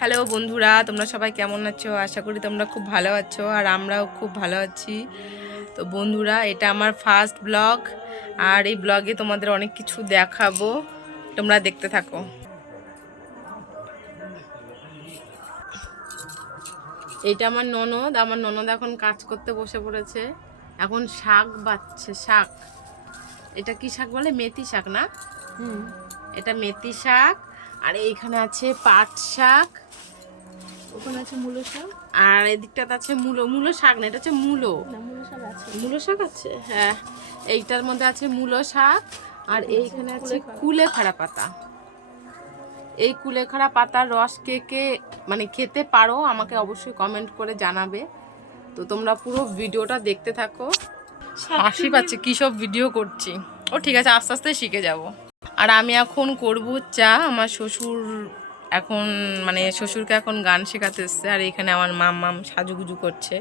Hello বন্ধুরা, তোমরা সবাই কেমন আছো? আশা করি তোমরা খুব ভালো আছো আর আমরাও খুব ভালো আছি। তো বন্ধুরা, এটা আমার ফার্স্ট ব্লগ আর এই ব্লগে তোমাদের অনেক কিছু দেখাবো, তোমরা দেখতে থাকো। এটা আমার ননদ এখন কাজ করতে বসে পড়েছে। এখন শাক বাচ্ছে। শাক, এটা কি শাক বলে? মেথি শাক না? এটা মেথি শাক। আর এইখানে আছে পাট শাক, ওখানে আছে মূলো শাক, আর এদিকটাতে আছে মূলো শাক না, এটা হচ্ছে মূলো। মূলো শাক আছে। মূলো শাক আছে, হ্যাঁ। এইটার মধ্যে আছে মূলো শাক আর এইখানে আছে কুলেখাড়া পাতা। এই কুলেখাড়া পাতার রস কে কে মানে খেতে পারো আমাকে অবশ্যই কমেন্ট করে জানাবে। তো তোমরা পুরো ভিডিওটা দেখতে থাকো। হাসি পাচ্ছে, কী সব ভিডিও করছি। ও ঠিক আছে, আস্তে আস্তে শিখে যাব। আর আমি এখন করব চা। আমার শ্বশুর এখন শ্বশুরকে এখন গান শেখাতে এসছে আর এখানে আমার মাম্মাম সাজুগুজু করছে।